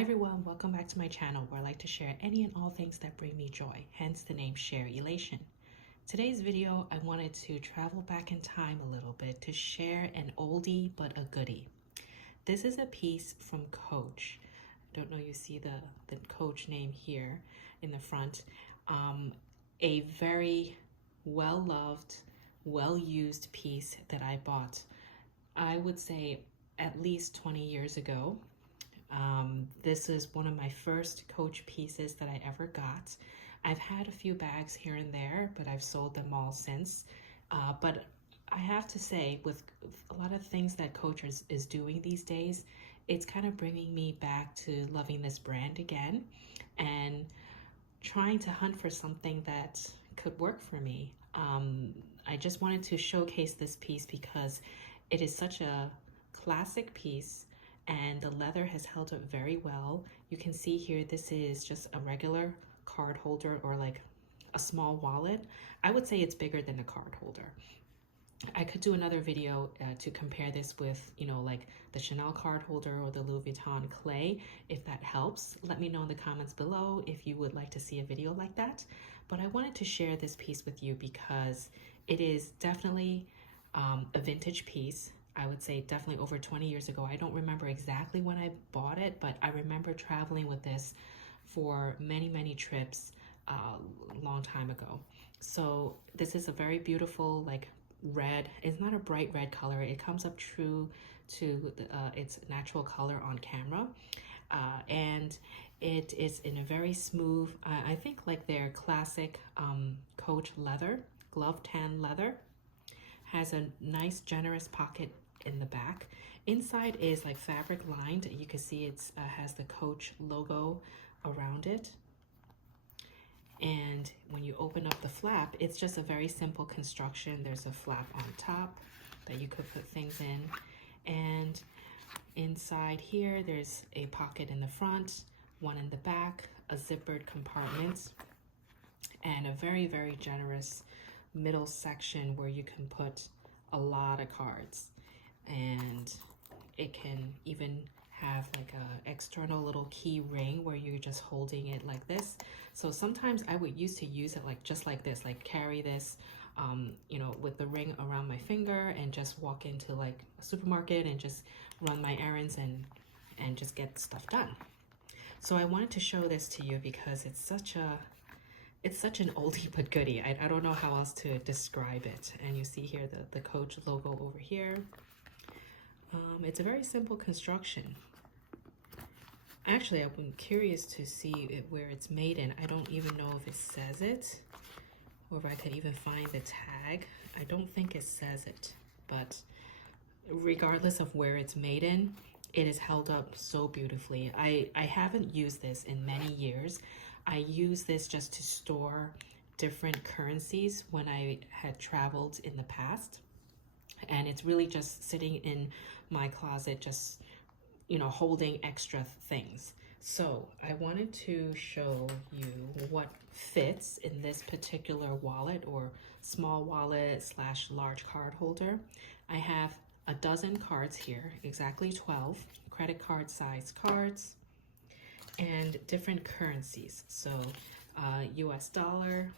Hi everyone, welcome back to my channel where I like to share any and all things that bring me joy, hence the name Sharelation. Today's video, I wanted to travel back in time a little bit to share an oldie but a goodie. This is a piece from Coach. I don't know, you see the Coach name here in the front. A very well-loved, well-used piece that I bought, I would say at least 20 years ago. This is one of my first Coach pieces that I ever got. I've had a few bags here and there, but I've sold them all since. But I have to say, with a lot of things that Coach is doing these days, it's kind of bringing me back to loving this brand again and trying to hunt for something that could work for me. I just wanted to showcase this piece because it is such a classic piece and the leather has held up very well. You can see here, this is just a regular card holder or like a small wallet. I would say it's bigger than a card holder. I could do another video to compare this with, like the Chanel card holder or the Louis Vuitton clay. If that helps, let me know in the comments below if you would like to see a video like that. But I wanted to share this piece with you because it is definitely a vintage piece. I would say definitely over 20 years ago. I don't remember exactly when I bought it, but I remember traveling with this for many trips a long time ago. So this is a very beautiful, like red. It's not a bright red color. It comes up true to its natural color on camera. And it is in a very smooth, I think like their classic Coach leather, glove tan leather. Has a nice generous pocket in the back. Inside is like fabric lined. You can see it's has the Coach logo around it. And when you open up the flap, it's just a very simple construction. There's a flap on top that you could put things in. And inside here, there's a pocket in the front, one in the back, a zippered compartment, and a very generous middle section where you can put a lot of cards. And it can even have like a external little key ring where you're just holding it like this. So sometimes I would used to use it like just like this, like carry this with the ring around my finger and just walk into like a supermarket and just run my errands and just get stuff done. So I wanted to show this to you because it's such an oldie but goodie. I don't know how else to describe it. And you see here the Coach logo over here. It's a very simple construction. Actually, I'm curious to see where it's made in. I don't even know if it says it or if I could even find the tag. I don't think it says it, but regardless of where it's made in, it is held up so beautifully. I haven't used this in many years. I use this just to store different currencies when I had traveled in the past. And it's really just sitting in my closet, just, holding extra things. So I wanted to show you what fits in this particular wallet or small wallet / large card holder. I have a dozen cards here, exactly 12 credit card size cards and different currencies. So US dollar,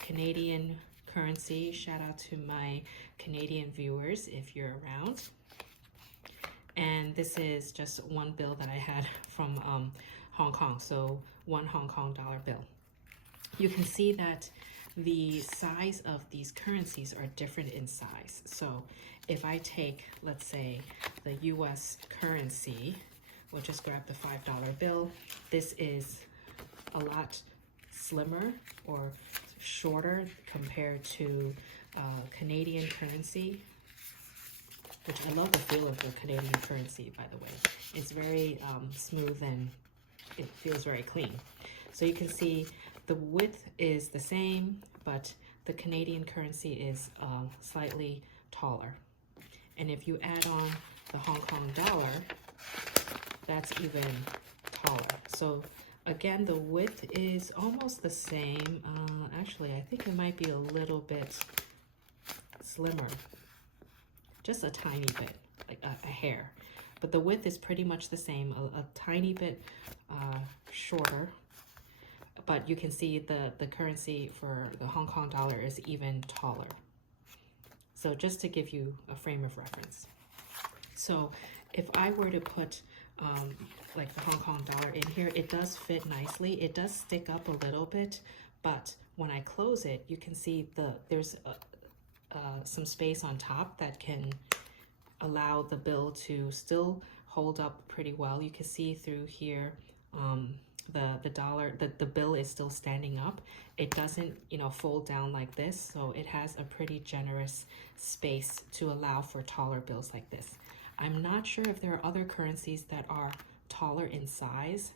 Canadian currency. Shout out to my Canadian viewers if you're around. And this is just one bill that I had from Hong Kong, so one Hong Kong dollar bill. You can see that the size of these currencies are different in size. So if I take, let's say, the US currency, we'll just grab the $5 bill. This is a lot slimmer or shorter compared to Canadian currency, which I love the feel of the Canadian currency, by the way. It's very smooth and it feels very clean. So you can see the width is the same, but the Canadian currency is slightly taller. And if you add on the Hong Kong dollar, that's even taller. So again, the width is almost the same. Actually, I think it might be a little bit slimmer, just a tiny bit, like a hair. but the width is pretty much the same, a tiny bit shorter. But you can see the currency for the Hong Kong dollar is even taller. So just to give you a frame of reference. So if I were to put like the Hong Kong dollar in here, it does fit nicely. It does stick up a little bit, but when I close it, you can see there's some space on top that can allow the bill to still hold up pretty well. You can see through here the bill is still standing up. It doesn't, you know, fold down like this, so it has a pretty generous space to allow for taller bills like this. I'm not sure if there are other currencies that are taller in size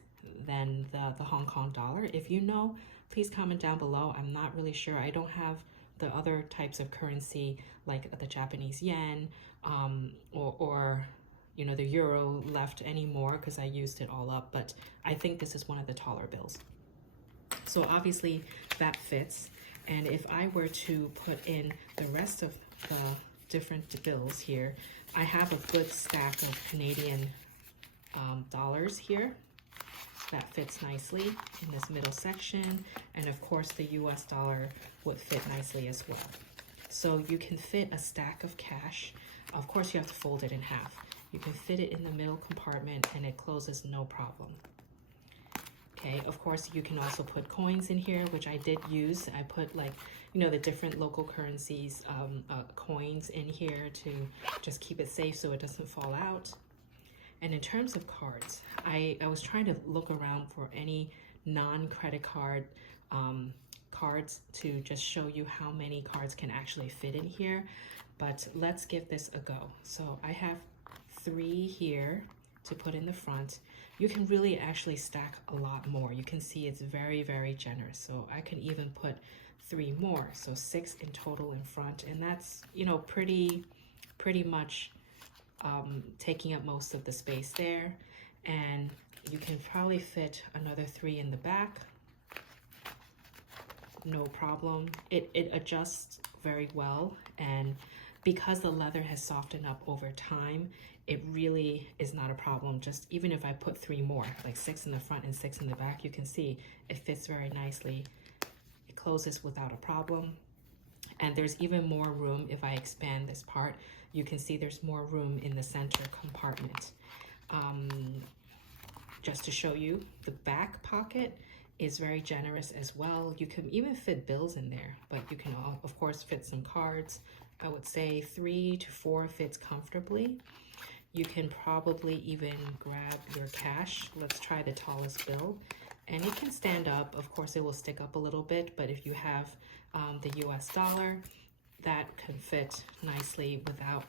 than the Hong Kong dollar. If you know, please comment down below. I'm not really sure. I don't have the other types of currency like the Japanese yen or you know, the euro left anymore because I used it all up, but I think this is one of the taller bills. So obviously that fits. And if I were to put in the rest of the different bills here, I have a good stack of Canadian dollars here that fits nicely in this middle section. And of course the US dollar would fit nicely as well. So you can fit a stack of cash. Of course you have to fold it in half. You can fit it in the middle compartment and it closes no problem. Okay, of course you can also put coins in here, which I did use. I put, like, you know, the different local currencies coins in here to just keep it safe so it doesn't fall out. And in terms of cards, I was trying to look around for any non-credit card cards to just show you how many cards can actually fit in here. But let's give this a go. So I have 3 here to put in the front. You can really actually stack a lot more. You can see it's very, very generous. So I can even put 3 more. So 6 in total in front. And that's, you know, pretty much taking up most of the space there. And you can probably fit another 3 in the back. No problem. It adjusts very well, and because the leather has softened up over time, it really is not a problem. Just even if I put 3 more, like 6 in the front and 6 in the back, you can see it fits very nicely. It closes without a problem. And there's even more room if I expand this part. You can see there's more room in the center compartment. Just to show you, the back pocket is very generous as well. You can even fit bills in there, but you can of course fit some cards. I would say 3 to 4 fits comfortably. You can probably even grab your cash. Let's try the tallest bill. And it can stand up. Of course, it will stick up a little bit, but if you have the US dollar, that can fit nicely without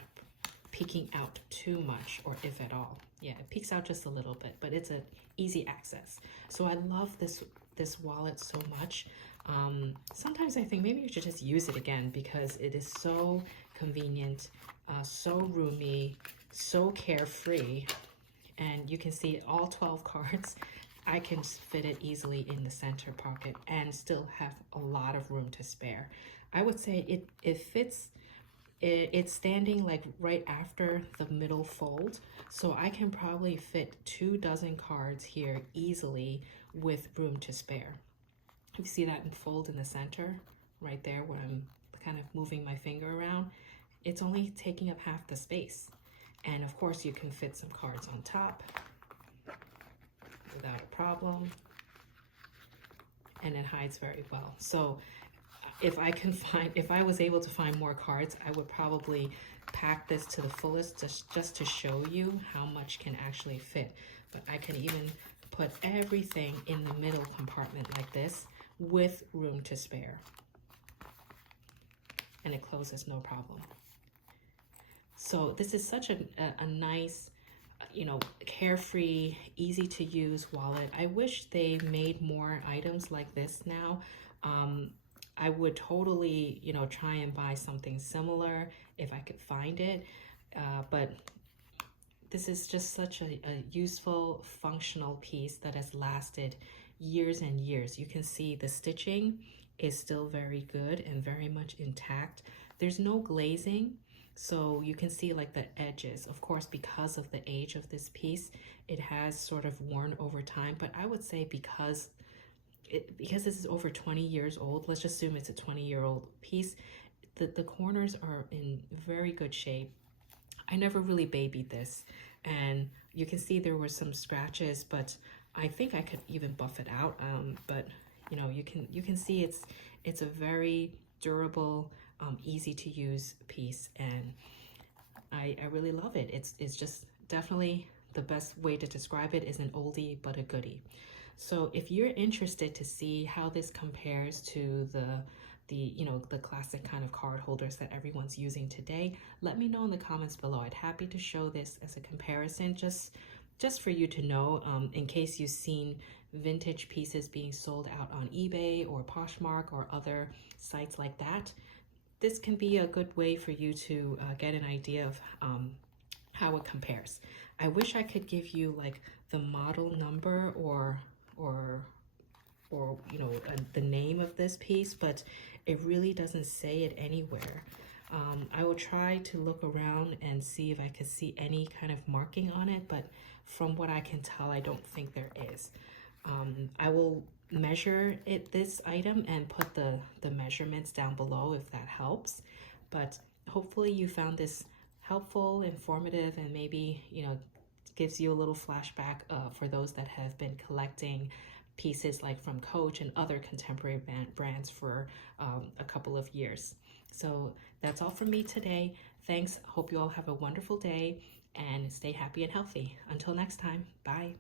peeking out too much, or if at all. Yeah, it peeks out just a little bit, but it's an easy access. So I love this wallet so much. Sometimes I think maybe you should just use it again because it is so convenient, so roomy, so carefree. And you can see all 12 cards. I can fit it easily in the center pocket and still have a lot of room to spare. I would say it fits. It's standing like right after the middle fold, so I can probably fit 2 dozen cards here easily with room to spare. You see that fold in the center right there where I'm kind of moving my finger around. It's only taking up half the space. And of course you can fit some cards on top without a problem, and it hides very well. So if I was able to find more cards, I would probably pack this to the fullest just to show you how much can actually fit. But I can even put everything in the middle compartment like this with room to spare. And it closes no problem. So this is such a nice, you know, carefree, easy to use wallet. I wish they made more items like this now. I would totally, you know, try and buy something similar if I could find it. But this is just such a useful, functional piece that has lasted years and years. You can see the stitching is still very good and very much intact. There's no glazing, So you can see like the edges. Of course, because of the age of this piece, it has sort of worn over time, but I would say because this is over 20 years old, let's just assume it's a 20-year-old piece, the corners are in very good shape. I never really babied this, and you can see there were some scratches, but I think I could even buff it out. But you know, you can see it's a very durable, easy to use piece, and I really love it. It's just definitely the best way to describe it is an oldie but a goodie. So if you're interested to see how this compares to the classic kind of card holders that everyone's using today, let me know in the comments below. I'd happy to show this as a comparison, just for you to know, in case you've seen vintage pieces being sold out on eBay or Poshmark or other sites like that. This can be a good way for you to get an idea of how it compares. I wish I could give you like the model number or you know, the name of this piece, but it really doesn't say it anywhere. I will try to look around and see if I could see any kind of marking on it, but from what I can tell, I don't think there is. I will measure this item and put the measurements down below if that helps. But hopefully you found this helpful, informative, and maybe, you know, gives you a little flashback for those that have been collecting pieces like from Coach and other contemporary brands for a couple of years. So that's all from me today. Thanks. Hope you all have a wonderful day and stay happy and healthy. Until next time, bye.